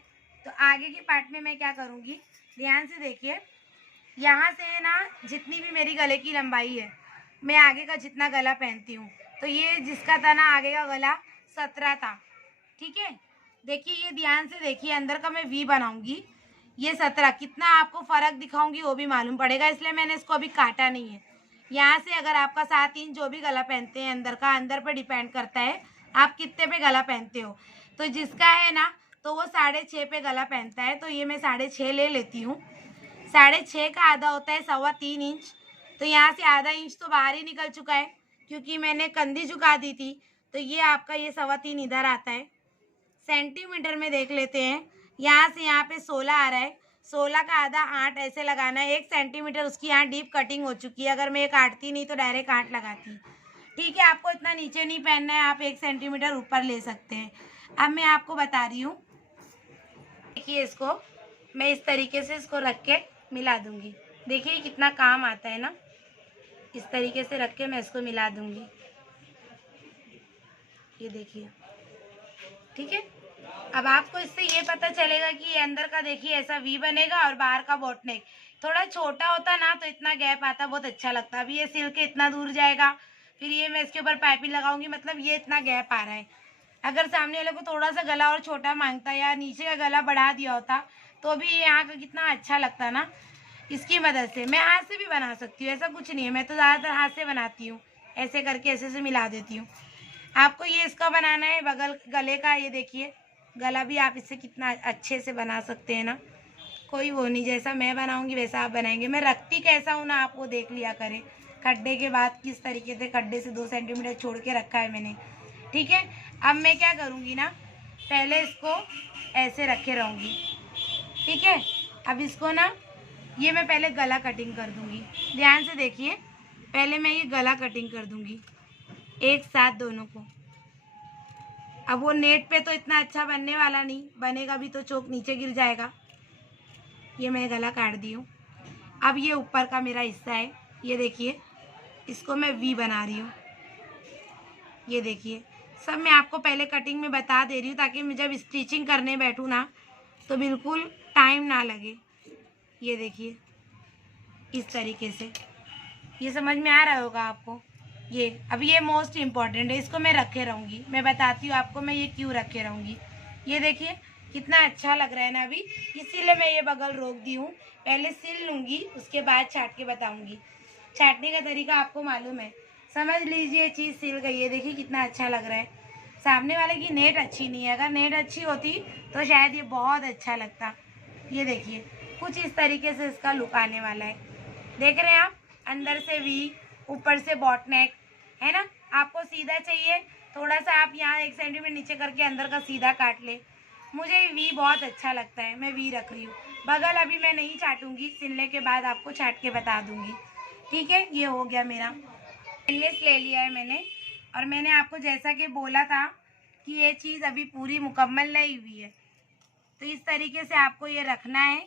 तो आगे के पार्ट में मैं क्या करूँगी, ध्यान से देखिए। यहाँ से है ना, जितनी भी मेरी गले की लंबाई है, मैं आगे का जितना गला पहनती हूँ, तो ये जिसका था ना आगे का गला 17 था, ठीक है। देखिए, ये ध्यान से देखिए, अंदर का मैं वी बनाऊंगी, ये 17। कितना आपको फ़र्क दिखाऊंगी वो भी मालूम पड़ेगा, इसलिए मैंने इसको अभी काटा नहीं है। यहाँ से अगर आपका 7 इंच जो भी गला पहनते हैं अंदर का, अंदर पे डिपेंड करता है आप कितने पे गला पहनते हो। तो जिसका है ना, तो वो 6.5 पे गला पहनता है, तो ये मैं 6.5 ले लेती हूँ। 6.5 का आधा होता है 3.25 इंच, तो यहाँ से आधा इंच तो बाहर ही निकल चुका है, क्योंकि मैंने कंधी झुका दी थी। तो ये आपका ये 3.25 इधर आता है। सेंटीमीटर में देख लेते हैं, यहाँ से यहाँ पे 16 आ रहा है, 16 का आधा 8 ऐसे लगाना है। 1 सेंटीमीटर उसकी यहाँ डीप कटिंग हो चुकी है, अगर मैं ये काटती नहीं तो डायरेक्ट 8 लगाती, ठीक है। आपको इतना नीचे नहीं पहनना है, आप 1 सेंटीमीटर ऊपर ले सकते हैं। अब मैं आपको बता रही हूँ, देखिए इसको मैं इस तरीके से इसको रख के मिला दूंगी। देखिए कितना काम आता है ना, इस तरीके से रख के मैं इसको मिला दूंगी। ये देखिए, ठीक है। अब आपको इससे ये पता चलेगा कि अंदर का देखिए ऐसा वी बनेगा और बाहर का बोट नेक। थोड़ा छोटा होता ना तो इतना गैप आता, बहुत अच्छा लगता। अभी ये सिल के इतना दूर जाएगा, फिर ये मैं इसके ऊपर पाइपिंग लगाऊंगी, मतलब ये इतना गैप आ रहा है। अगर सामने वाले को थोड़ा सा गला और छोटा मांगता या नीचे का गला बढ़ा दिया होता तो भी यहाँ का कितना अच्छा लगता ना। इसकी मदद से मैं हाथ से भी बना सकती हूँ, ऐसा कुछ नहीं है। मैं तो ज़्यादातर हाथ से बनाती हूँ, ऐसे करके ऐसे से मिला देती हूँ। आपको ये इसका बनाना है बगल गले का। ये देखिए गला भी आप इससे कितना अच्छे से बना सकते हैं ना, कोई वो नहीं, जैसा मैं बनाऊंगी वैसा आप बनाएंगे। मैं रखती कैसा हूँ ना, आप वो देख लिया करें। खड्डे के बाद किस तरीके से, खड्डे से 2 सेंटीमीटर छोड़ के रखा है मैंने, ठीक है। अब मैं क्या करूँगी ना, पहले इसको ऐसे रखे रहूँगी, ठीक है। अब इसको ना, ये मैं पहले गला कटिंग कर दूँगी। ध्यान से देखिए, पहले मैं ये गला कटिंग कर दूँगी एक साथ दोनों को। अब वो नेट पे तो इतना अच्छा बनने वाला नहीं, बनेगा भी तो चोक नीचे गिर जाएगा। ये मैं गला काट दी हूँ। अब ये ऊपर का मेरा हिस्सा है, ये देखिए, इसको मैं वी बना रही हूँ। ये देखिए, सब मैं आपको पहले कटिंग में बता दे रही हूँ ताकि मैं जब स्टिचिंग करने बैठूँ ना तो बिल्कुल टाइम ना लगे। ये देखिए इस तरीके से, ये समझ में आ रहा होगा आपको। ये अब ये मोस्ट इम्पॉर्टेंट है, इसको मैं रखे रहूँगी। मैं बताती हूँ आपको मैं ये क्यों रखे रहूँगी। ये देखिए कितना अच्छा लग रहा है ना अभी, इसीलिए मैं ये बगल रोक दी हूँ। पहले सिल लूँगी, उसके बाद छाट के बताऊँगी। छाटने का तरीका आपको मालूम है, समझ लीजिए चीज़ सिल गई है। देखिए कितना अच्छा लग रहा है। सामने वाले की नेट अच्छी नहीं है, अगर नेट अच्छी होती तो शायद ये बहुत अच्छा लगता। ये देखिए कुछ इस तरीके से इसका लुक आने वाला है। देख रहे हैं आप, अंदर से वी, ऊपर से बॉट नेक, है ना। आपको सीधा चाहिए, थोड़ा सा आप यहाँ 1 सेंटीमीटर नीचे करके अंदर का सीधा काट ले। मुझे वी बहुत अच्छा लगता है, मैं वी रख रही हूँ। बगल अभी मैं नहीं छाटूंगी, सिलने के बाद आपको छाट के बता दूंगी, ठीक है। ये हो गया मेरा, लेस ले लिया है मैंने। और मैंने आपको जैसा कि बोला था कि ये चीज़ अभी पूरी मुकम्मल नहीं हुई है, तो इस तरीके से आपको ये रखना है।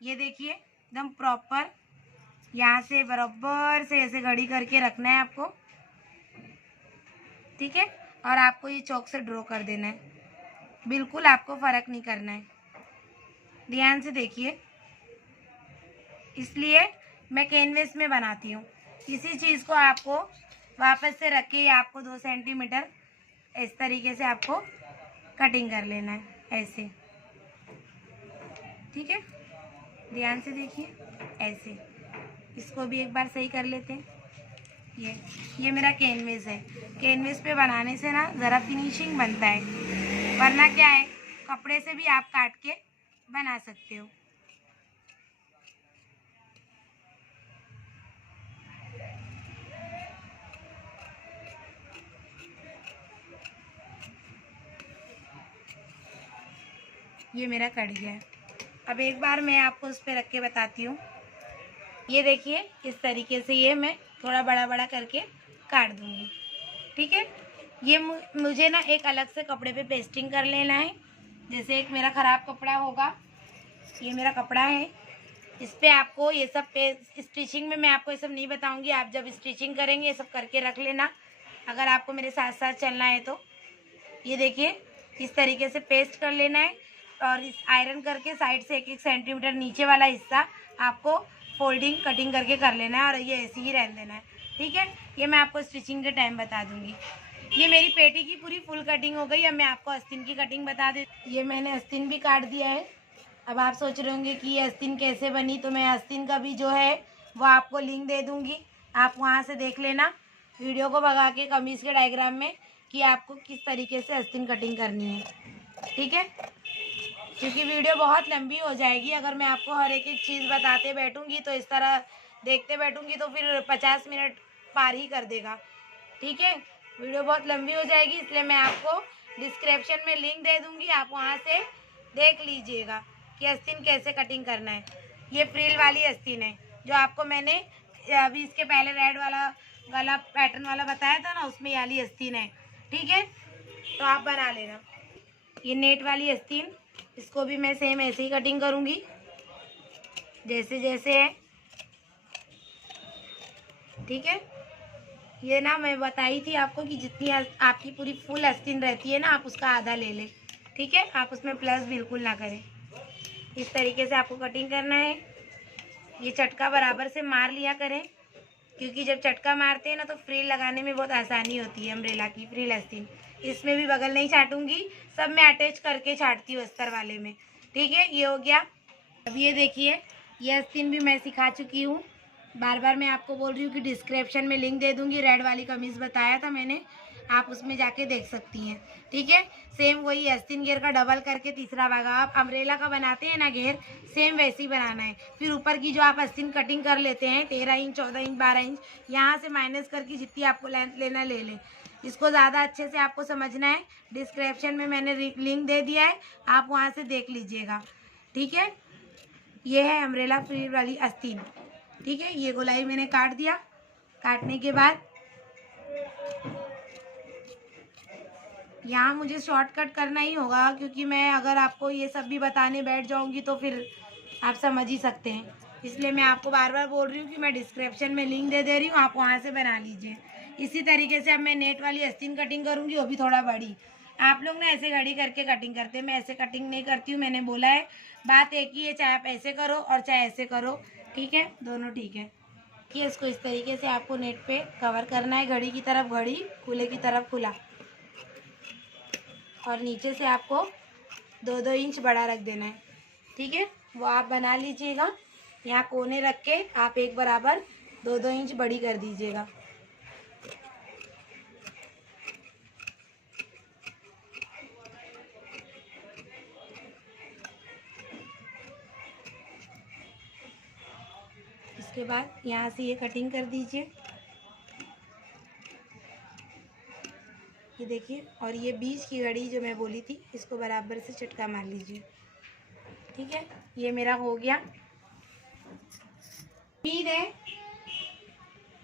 ये देखिए एकदम प्रॉपर, यहाँ से बराबर से ऐसे घड़ी करके रखना है आपको, ठीक है। और आपको ये चौक से ड्रॉ कर देना है, बिल्कुल आपको फ़र्क नहीं करना है। ध्यान से देखिए, इसलिए मैं कैनवस में बनाती हूँ। इसी चीज़ को आपको वापस से रख के आपको 2 सेंटीमीटर इस तरीके से आपको कटिंग कर लेना है ऐसे, ठीक है। ध्यान से देखिए, ऐसे इसको भी एक बार सही कर लेते हैं। ये मेरा कैनवेस है। कैनवेस पे बनाने से ना ज़रा फिनिशिंग बनता है, वरना क्या है कपड़े से भी आप काट के बना सकते हो। ये मेरा कट गया है। अब एक बार मैं आपको उस पर रख के बताती हूँ। ये देखिए इस तरीके से ये मैं थोड़ा बड़ा बड़ा करके काट दूँगी, ठीक है। ये मुझे ना एक अलग से कपड़े पे पेस्टिंग कर लेना है। जैसे एक मेरा ख़राब कपड़ा होगा, ये मेरा कपड़ा है, इस पर आपको ये सब पे स्टिचिंग में मैं आपको ये सब नहीं बताऊँगी। आप जब स्टिचिंग करेंगे ये सब करके रख लेना, अगर आपको मेरे साथ साथ चलना है तो। ये देखिए इस तरीके से पेस्ट कर लेना है और इस आयरन करके साइड से 1-1 सेंटीमीटर नीचे वाला हिस्सा आपको फोल्डिंग कटिंग करके कर लेना है और ये ऐसे ही रहने देना है, ठीक है। ये मैं आपको स्टिचिंग के टाइम बता दूंगी। ये मेरी पेटी की पूरी फुल कटिंग हो गई। अब मैं आपको आस्तीन की कटिंग बता देती। ये मैंने आस्तीन भी काट दिया है। अब आप सोच रहे होंगे कि ये आस्तीन कैसे बनी, तो मैं आस्तीन का भी जो है वो आपको लिंक दे दूँगी, आप वहाँ से देख लेना वीडियो को भगा के कमीज़ के डायग्राम में कि आपको किस तरीके से आस्तीन कटिंग करनी है, ठीक है। क्योंकि वीडियो बहुत लंबी हो जाएगी अगर मैं आपको हर एक चीज़ बताते बैठूंगी, तो इस तरह देखते बैठूंगी तो फिर 50 मिनट पार ही कर देगा, ठीक है। वीडियो बहुत लंबी हो जाएगी, इसलिए मैं आपको डिस्क्रिप्शन में लिंक दे दूंगी, आप वहां से देख लीजिएगा कि आस्तीन कैसे कटिंग करना है। ये फ्रिल वाली आस्तीन है जो आपको मैंने अभी इसके पहले रेड वाला गला पैटर्न वाला बताया था ना, उसमें ये वाली आस्तीन है, ठीक है। तो आप बना लेना। ये नेट वाली आस्तीन, इसको भी मैं सेम ऐसे ही कटिंग करूँगी जैसे जैसे है, ठीक है। ये ना मैं बताई थी आपको कि जितनी आपकी पूरी फुल आस्तीन रहती है ना, आप उसका आधा ले लें, ठीक है। आप उसमें प्लस बिल्कुल ना करें। इस तरीके से आपको कटिंग करना है। ये चटका बराबर से मार लिया करें, क्योंकि जब चटका मारते हैं ना तो फ्रिल लगाने में बहुत आसानी होती है। अम्ब्रेला की फ्रिल आस्तीन इसमें भी बगल नहीं छाटूंगी, सब मैं अटैच करके छाटती हूँ अस्तर वाले में, ठीक है। ये हो गया। अब ये देखिए ये आस्तीन भी मैं सिखा चुकी हूँ। बार बार मैं आपको बोल रही हूँ कि डिस्क्रिप्शन में लिंक दे दूँगी। रेड वाली कमीज़ बताया था मैंने, आप उसमें जाके देख सकती हैं, ठीक है। सेम वही आस्तीन घेर का डबल करके तीसरा भागा आप अम्ब्रेला का बनाते हैं ना घेर, सेम वैसे ही बनाना है। फिर ऊपर की जो आप आस्तीन कटिंग कर लेते हैं 13 इंच 14 इंच 12 इंच, यहाँ से माइनस करके जितनी आपको लेंथ लेना ले लें। इसको ज़्यादा अच्छे से आपको समझना है, डिस्क्रिप्शन में मैंने लिंक दे दिया है, आप वहाँ से देख लीजिएगा, ठीक है। ये है अम्ब्रेला फ्रिल वाली आस्तीन, ठीक है। ये गोलाई मैंने काट दिया। काटने के बाद यहाँ मुझे शॉर्टकट करना ही होगा, क्योंकि मैं अगर आपको ये सब भी बताने बैठ जाऊँगी तो फिर आप समझ ही सकते हैं। इसलिए मैं आपको बार बार बोल रही हूँ कि मैं डिस्क्रिप्शन में लिंक दे रही हूँ, आप वहाँ से बना लीजिए। इसी तरीके से अब मैं नेट वाली आस्तीन कटिंग करूँगी, वो भी थोड़ा बड़ी। आप लोग ना ऐसे घड़ी करके कटिंग करते हैं, मैं ऐसे कटिंग नहीं करती हूँ। मैंने बोला है बात एक ही है, चाहे आप ऐसे करो और चाहे ऐसे करो, ठीक है, दोनों ठीक है। कि इसको इस तरीके से आपको नेट पे कवर करना है, घड़ी की तरफ घड़ी, खुले की तरफ खुला, और नीचे से आपको 2-2 इंच बड़ा रख देना है, ठीक है। वो आप बना लीजिएगा। यहाँ कोने रख के आप एक बराबर 2-2 इंच बड़ी कर दीजिएगा। इसके बाद यहाँ से ये कटिंग कर दीजिए, ये देखिए। और ये बीच की घड़ी जो मैं बोली थी, इसको बराबर से चटका मार लीजिए, ठीक है। ये मेरा हो गया।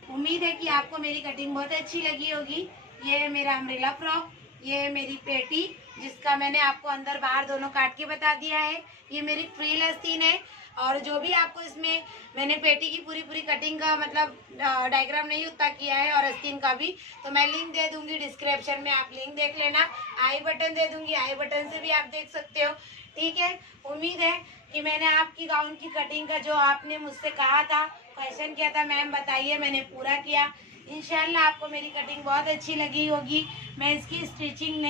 उम्मीद है कि आपको मेरी कटिंग बहुत अच्छी लगी होगी। ये है मेरा अम्ब्रेला फ्रॉक, ये है मेरी पेटी जिसका मैंने आपको अंदर बाहर दोनों काट के बता दिया है। ये मेरी फ्रिल आस्तीन है, और जो भी आपको इसमें मैंने पेटी की पूरी पूरी कटिंग का मतलब डायग्राम नहीं उतना किया है, और आस्तीन का भी, तो मैं लिंक दे दूंगी डिस्क्रिप्शन में, आप लिंक देख लेना। आई बटन दे दूंगी, आई बटन से भी आप देख सकते हो, ठीक है। उम्मीद है कि मैंने आपकी गाउन की कटिंग का जो आपने मुझसे कहा था, क्वेश्चन किया था मैम बताइए, मैंने पूरा किया। इंशाल्लाह आपको मेरी कटिंग बहुत अच्छी लगी होगी। मैं इसकी स्टिचिंग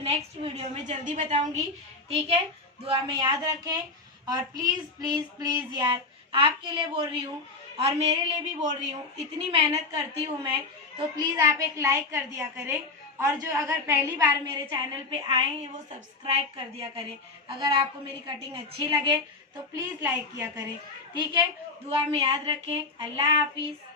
नेक्स्ट वीडियो में जल्दी बताऊंगी, ठीक है। दुआ में याद रखें और प्लीज़ प्लीज़ प्लीज़ यार, आपके लिए बोल रही हूँ और मेरे लिए भी बोल रही हूँ, इतनी मेहनत करती हूँ मैं, तो प्लीज़ आप एक लाइक कर दिया करें और जो अगर पहली बार मेरे चैनल पे आए हैं वो सब्सक्राइब कर दिया करें। अगर आपको मेरी कटिंग अच्छी लगे तो प्लीज़ लाइक किया करें, ठीक है। दुआ में याद रखें। अल्लाह हाफिज़।